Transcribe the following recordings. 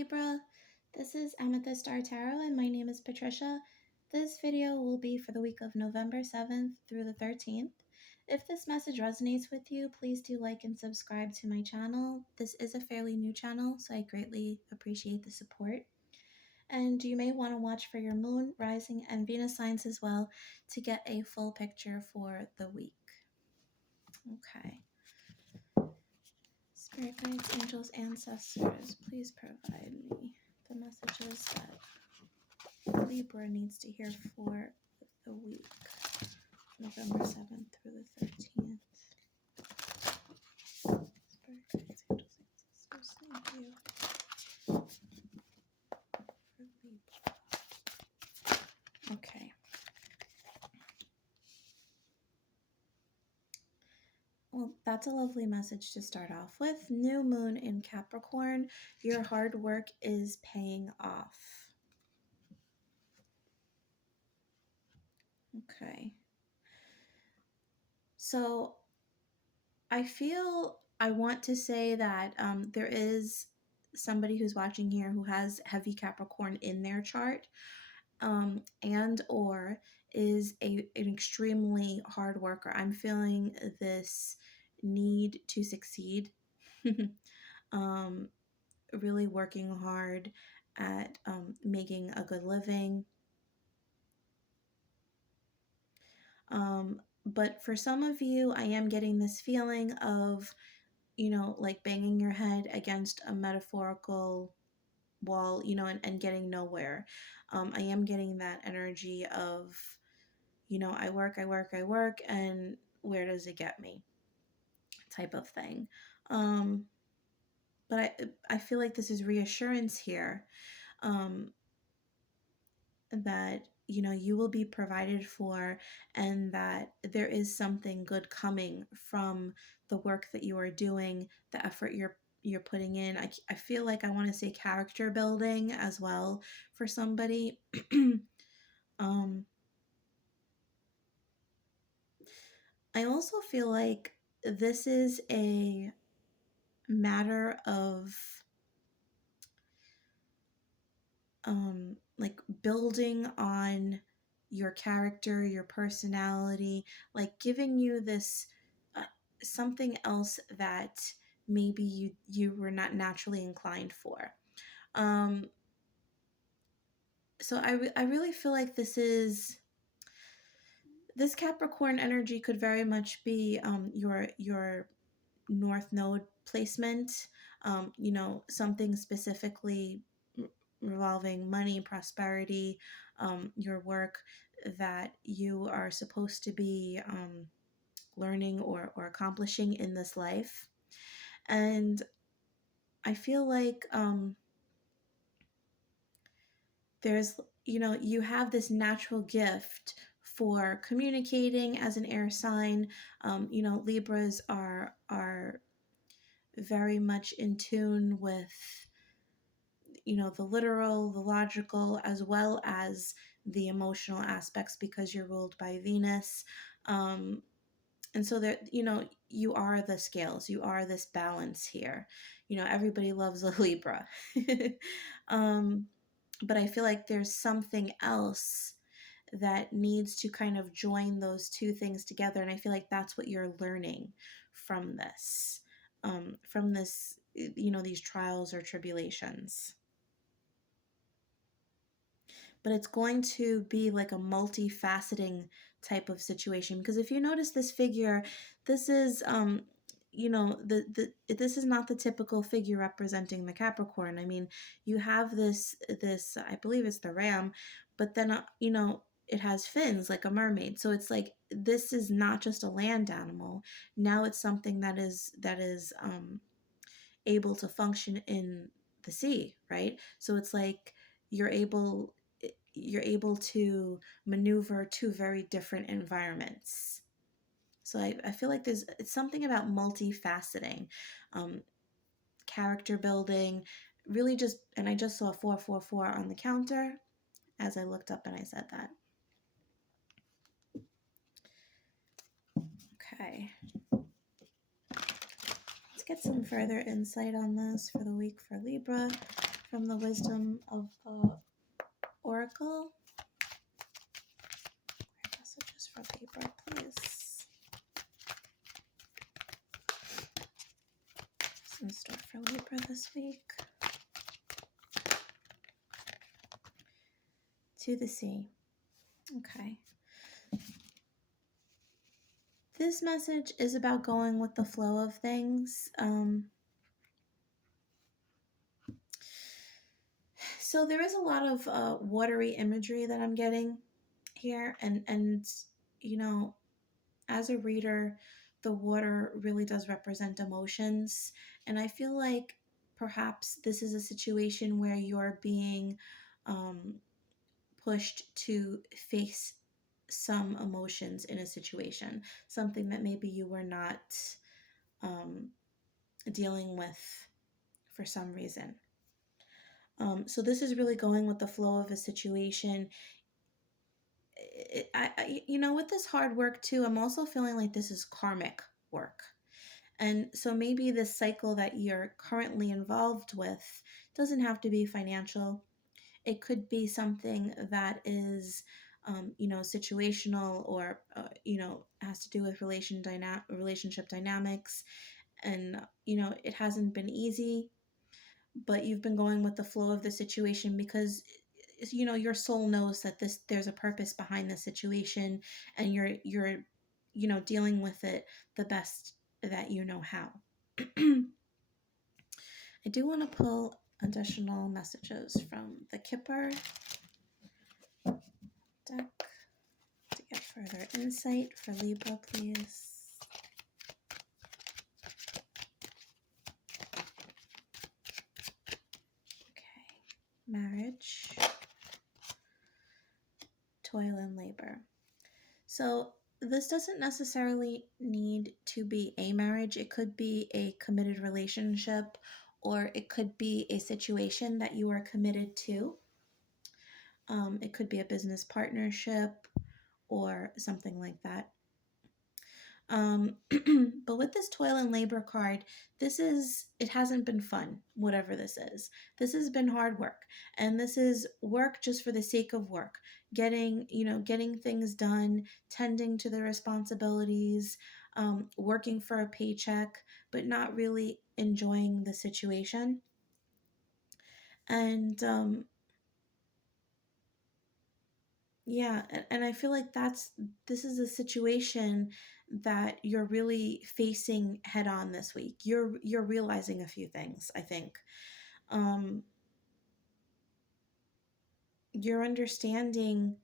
Libra. This is Amethyst Star Tarot and my name is Patricia. This video will be for the week of November 7th through the 13th. If this message resonates with you, please do like and subscribe to my channel. This is a fairly new channel, so I greatly appreciate the support. And you may want to watch for your moon, rising, and Venus signs as well to get a full picture for the week. Okay. Spirit guides, angels, ancestors, please provide me the messages that Libra needs to hear for the week, November 7th through the 13th. Spirit guides, angels, ancestors, thank you for Libra. Okay. Well, that's a lovely message to start off with. New moon in Capricorn. Your hard work is paying off. Okay. So I want to say that there is somebody who's watching here who has heavy Capricorn in their chart and or is an extremely hard worker. I'm feeling this need to succeed, really working hard at making a good living. But for some of you, I am getting this feeling of, like banging your head against a metaphorical wall, and getting nowhere. I am getting that energy of, I work, and where does it get me type of thing. But I feel like this is reassurance here, that you will be provided for and that there is something good coming from the work that you are doing, the effort you're putting in. I feel like I want to say character building as well for somebody. I also feel like this is a matter of like building on your character, your personality, like giving you this something else that maybe you were not naturally inclined for. So I really feel like this Capricorn energy could very much be your North Node placement, something specifically revolving money, prosperity, your work that you are supposed to be learning or accomplishing in this life. And I feel like there's, you have this natural gift for communicating as an air sign. Libras are very much in tune with, the literal, the logical, as well as the emotional aspects because you're ruled by Venus. And so that, you are the scales, you are this balance here. Everybody loves a Libra. But I feel like there's something else that needs to kind of join those two things together. And I feel like that's what you're learning from this, these trials or tribulations. But it's going to be like a multifaceting type of situation, because if you notice this figure, this is this is not the typical figure representing the Capricorn. I mean, you have this I believe it's the ram, but then it has fins like a mermaid. So it's like, this is not just a land animal. Now it's something that is able to function in the sea, right? So it's like you're able to maneuver two very different environments. So I feel like it's something about multifaceting, character building, really and I just saw 444 on the counter as I looked up and I said that. Okay. Let's get some further insight on this for the week for Libra. from the wisdom of the oracle. Messages for Libra, please. What's in store for Libra this week? To the sea. Okay. This message is about going with the flow of things. So there is a lot of watery imagery that I'm getting here, and you know, as a reader, the water really does represent emotions, and I feel like perhaps this is a situation where you're being um, pushed to face some emotions in a situation, something that maybe you were not um, dealing with for some reason. So this is really going with the flow of a situation. With this hard work too, I'm also feeling like this is karmic work. And so maybe this cycle that you're currently involved with doesn't have to be financial. It could be something that is, situational, or, has to do with relationship dynamics. And, it hasn't been easy, but you've been going with the flow of the situation because your soul knows that there's a purpose behind the situation, and you're dealing with it the best that you know how. I do want to pull additional messages from the Kipper deck to get further insight for Libra, please. Okay, marriage, toil and labor. So this doesn't necessarily need to be a marriage. It could be a committed relationship, or it could be a situation that you are committed to. It could be a business partnership or something like that. But with this toil and labor card, it hasn't been fun, whatever this is. This has been hard work, and this is work just for the sake of work, getting things done, tending to the responsibilities, working for a paycheck, but not really enjoying the situation. And yeah, and I feel like this is a situation that you're really facing head on this week. You're realizing a few things, I think. Um, you're understanding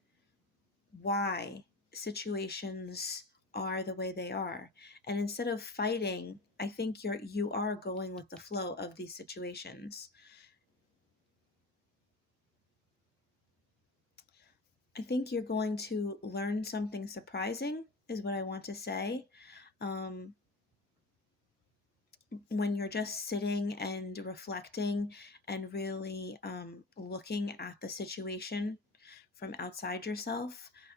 why situations are the way they are. And instead of fighting, I think you are going with the flow of these situations. I think you're going to learn something surprising, is what I want to say. When you're just sitting and reflecting and really looking at the situation from outside yourself,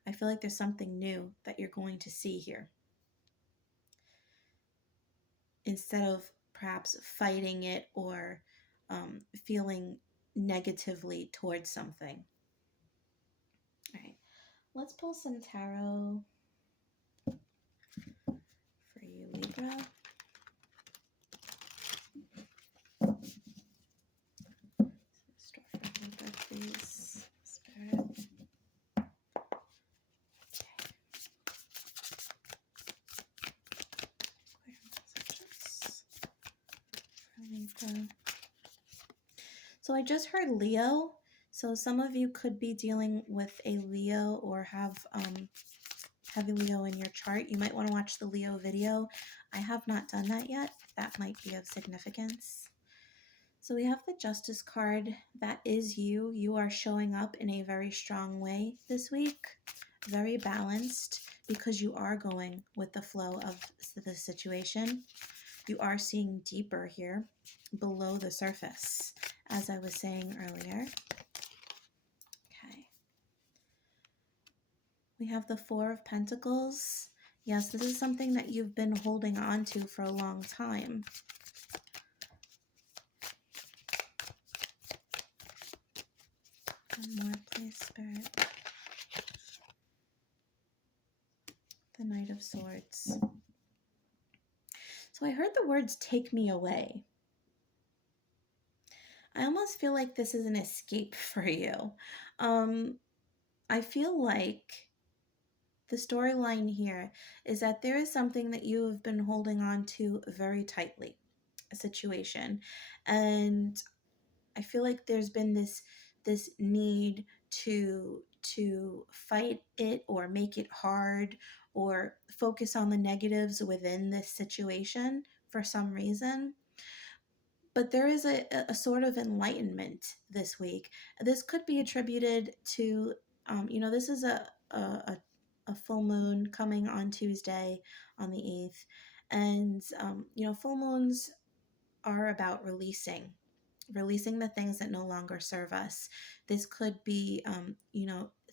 I feel like there's something new that you're going to see here. Instead of perhaps fighting it or feeling negatively towards something. All right, let's pull some tarot for you, Libra. Store for Libra, please. Spirit. Libra. So I just heard Leo. So some of you could be dealing with a Leo or have heavy Leo in your chart. You might want to watch the Leo video. I have not done that yet. That might be of significance. So we have the Justice card. That is you. You are showing up in a very strong way this week. Very balanced, because you are going with the flow of the situation. You are seeing deeper here below the surface, as I was saying earlier. Okay. We have the Four of Pentacles. Yes, this is something that you've been holding on to for a long time. One more, please, Spirit. The Knight of Swords. So I heard the words "take me away." I almost feel like this is an escape for you. I feel like the storyline here is that there is something that you have been holding on to very tightly, a situation. And I feel like there's been this need to fight it or make it hard or focus on the negatives within this situation for some reason. But there is a sort of enlightenment this week. This could be attributed to, this is a full moon coming on Tuesday on the 8th. And, full moons are about releasing the things that no longer serve us. This could be,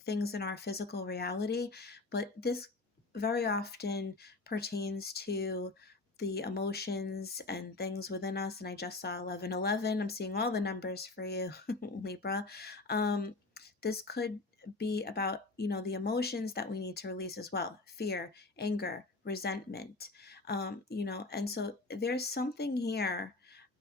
things in our physical reality, but this very often pertains to the emotions and things within us. And I just saw 1111. I'm seeing all the numbers for you, Libra. This could be about, the emotions that we need to release as well: fear, anger, resentment, and so there's something here.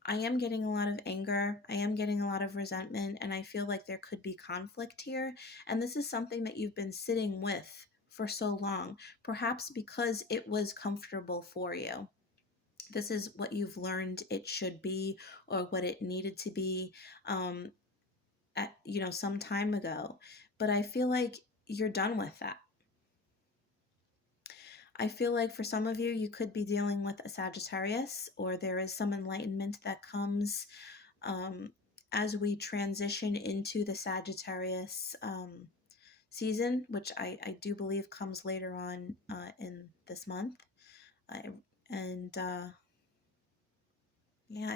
I am getting a lot of anger. I am getting a lot of resentment, and I feel like there could be conflict here. And this is something that you've been sitting with for so long, perhaps because it was comfortable for you. This is what you've learned it should be, or what it needed to be, some time ago. But I feel like you're done with that. I feel like for some of you, you could be dealing with a Sagittarius, or there is some enlightenment that comes as we transition into the Sagittarius season, which I do believe comes later on in this month. I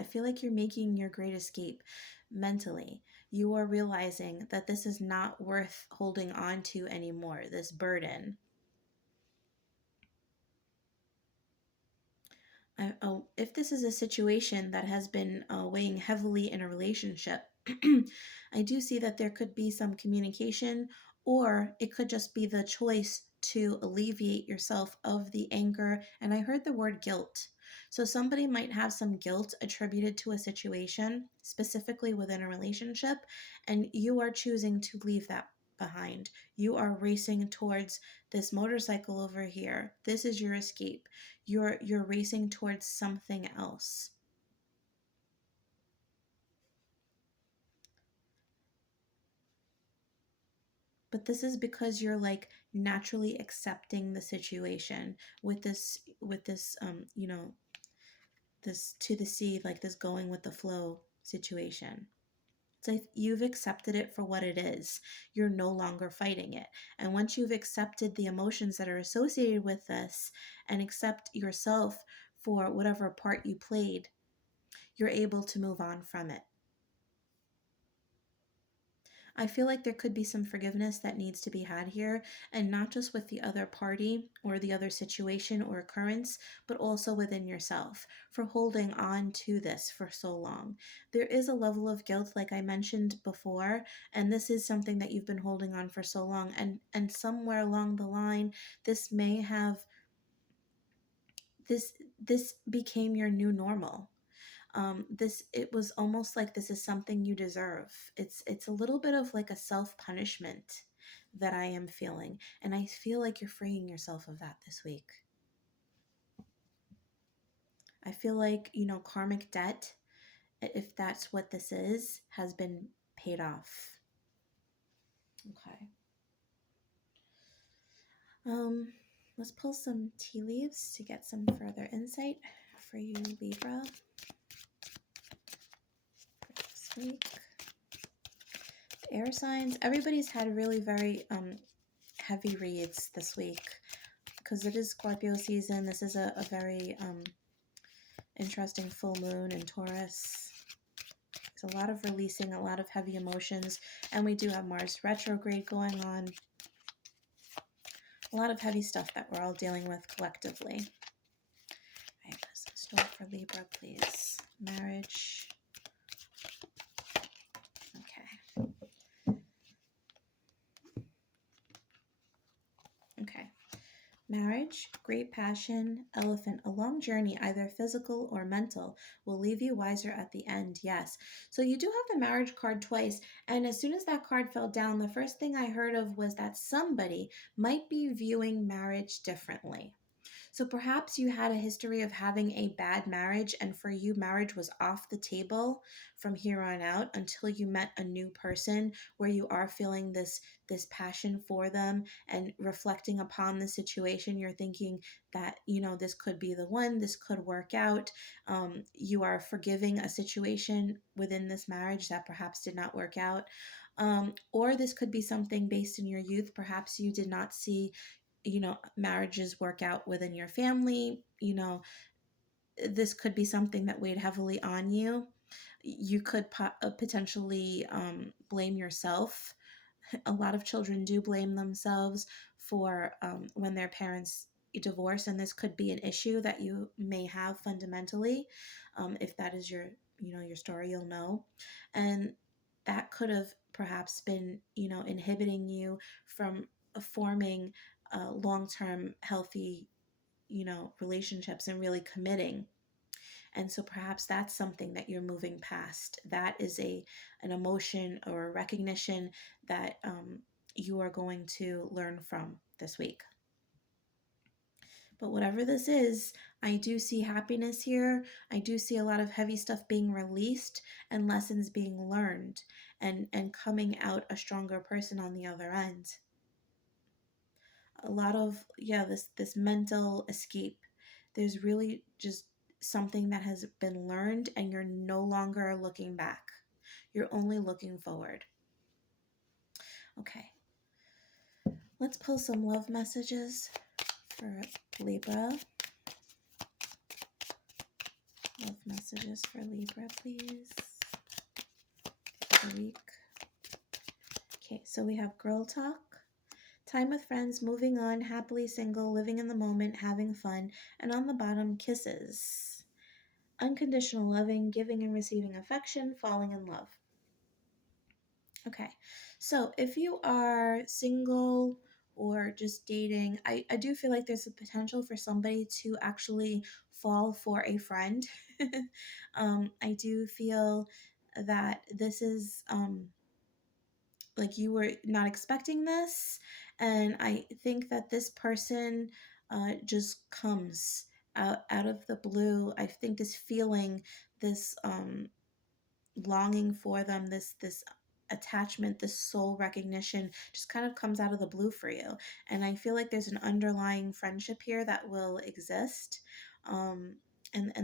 feel like you're making your great escape mentally. You are realizing that this is not worth holding on to anymore, this burden. If this is a situation that has been weighing heavily in a relationship, I do see that there could be some communication, or it could just be the choice to alleviate yourself of the anger. And I heard the word guilt. So somebody might have some guilt attributed to a situation, specifically within a relationship, and you are choosing to leave that behind. You are racing towards this motorcycle over here. This is your escape. You're racing towards something else. But this is because you're like naturally accepting the situation with this this to the sea, like this going with the flow situation. It's like you've accepted it for what it is. You're no longer fighting it. And once you've accepted the emotions that are associated with this and accept yourself for whatever part you played, you're able to move on from it. I feel like there could be some forgiveness that needs to be had here, and not just with the other party or the other situation or occurrence, but also within yourself for holding on to this for so long. There is a level of guilt, like I mentioned before, and this is something that you've been holding on for so long, and somewhere along the line, this may have this became your new normal. It was almost like this is something you deserve. It's a little bit of like a self-punishment that I am feeling, and I feel like you're freeing yourself of that this week. I feel like, karmic debt, if that's what this is, has been paid off. Okay. Let's pull some tea leaves to get some further insight for you, Libra, for this week. Air signs, everybody's had really very heavy reads this week because it is Scorpio season. This is a very interesting full moon in Taurus. There's a lot of releasing, a lot of heavy emotions, and we do have Mars retrograde going on. A lot of heavy stuff that we're all dealing with collectively. All right, what's in store for Libra, please? Marriage. Okay. Marriage, great passion, elephant, a long journey, either physical or mental, will leave you wiser at the end. Yes. So you do have the marriage card twice. And as soon as that card fell down, the first thing I heard of was that somebody might be viewing marriage differently. So perhaps you had a history of having a bad marriage, and for you, marriage was off the table from here on out until you met a new person where you are feeling this passion for them and reflecting upon the situation. You're thinking that, this could be the one, this could work out. You are forgiving a situation within this marriage that perhaps did not work out. Or this could be something based in your youth. Perhaps you did not see marriages work out within your family. This could be something that weighed heavily on you. You could potentially blame yourself. A lot of children do blame themselves for when their parents divorce, and this could be an issue that you may have fundamentally. If that is your story, you'll know. And that could have perhaps been inhibiting you from forming long-term healthy relationships and really committing. And so perhaps that's something that you're moving past. That is an emotion or a recognition that you are going to learn from this week. But whatever this is, I do see happiness here. I do see a lot of heavy stuff being released and lessons being learned, and coming out a stronger person on the other end. A lot of this mental escape. There's really just something that has been learned, and you're no longer looking back. You're only looking forward. Okay, let's pull some love messages for Libra. Love messages for Libra, please. For the week. Okay, so we have girl talk, time with friends, moving on, happily single, living in the moment, having fun, and on the bottom, kisses. Unconditional loving, giving and receiving affection, falling in love. Okay, so if you are single or just dating, I do feel like there's a potential for somebody to actually fall for a friend. I do feel that this is like you were not expecting this, and I think that this person just comes out of the blue. I think this feeling, this longing for them, this attachment, this soul recognition just kind of comes out of the blue for you. And I feel like there's an underlying friendship here that will exist. And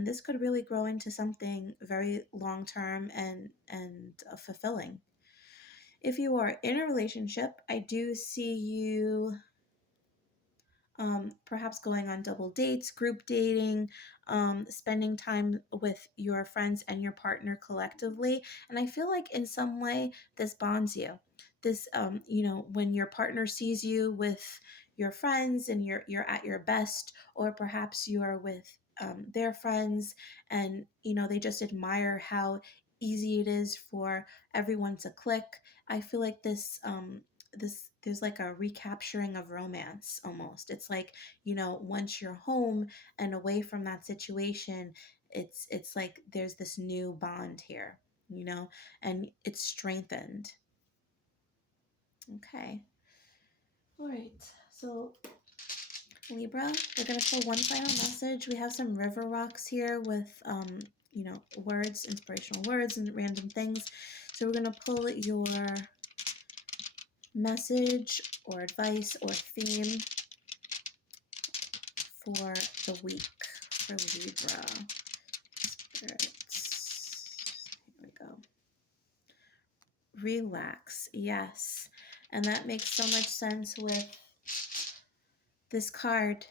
this could really grow into something very long term and fulfilling. If you are in a relationship, I do see you perhaps going on double dates, group dating, spending time with your friends and your partner collectively. And I feel like in some way this bonds you. This, when your partner sees you with your friends and you're at your best, or perhaps you are with their friends, and they just admire how easy it is for everyone to click. I feel like this there's like a recapturing of romance almost. It's like, once you're home and away from that situation, it's like there's this new bond here, and it's strengthened. Okay. All right. So Libra, we're going to pull one final message. We have some river rocks here with words, inspirational words and random things. So we're going to pull your message or advice or theme for the week for Libra. Spirits. Here we go. Relax. Yes. And that makes so much sense with this card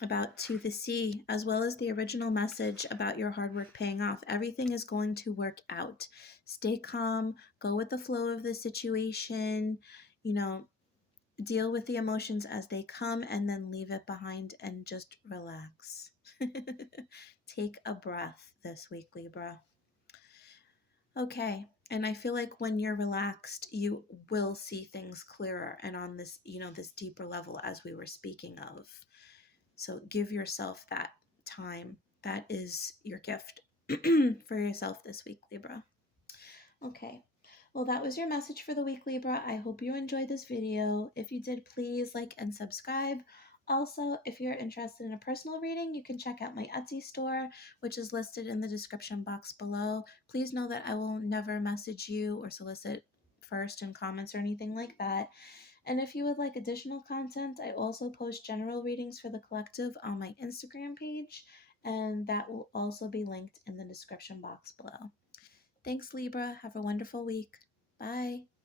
about to the sea, as well as the original message about your hard work paying off. Everything is going to work out. Stay calm, go with the flow of the situation, deal with the emotions as they come, and then leave it behind and just relax. Take a breath this week, Libra. Okay, And I feel like when you're relaxed, you will see things clearer and on this, this deeper level as we were speaking of. So give yourself that time. That is your gift for yourself this week, Libra. Okay. Well, that was your message for the week, Libra. I hope you enjoyed this video. If you did, please like and subscribe. Also, if you're interested in a personal reading, you can check out my Etsy store, which is listed in the description box below. Please know that I will never message you or solicit first in comments or anything like that. And if you would like additional content, I also post general readings for the collective on my Instagram page, and that will also be linked in the description box below. Thanks, Libra. Have a wonderful week. Bye.